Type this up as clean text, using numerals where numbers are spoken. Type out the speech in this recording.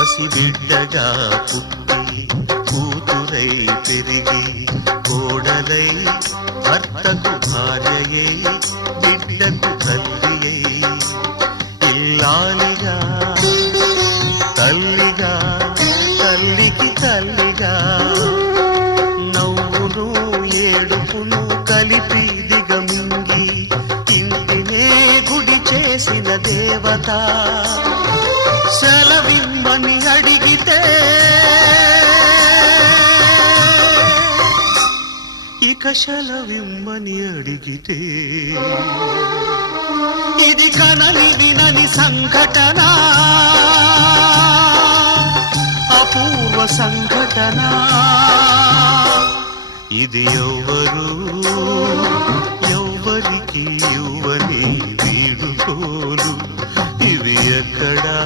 పసిబిడ్డగా పుట్టి కూతురై పెరిగి కోడలై భర్తకు భార్యయై బిడ్డకు తల్లియై ఇల్లాలిగా తల్లిగా తల్లికి తల్లిగా నవ్వును ఏడుపును కలిపి దిగమింగి ఇంటినే గుడి చేసిన దేవత సెలవిమ్మని అడిగితే ఇక సెలవిమ్మని అడిగితే ఇది కనని వినని సంఘటన అపూర్వ సంఘటన ఇది ఎవ్వరికి ఇవ్వని వీడుకోలు ఇవి ఎక్కడా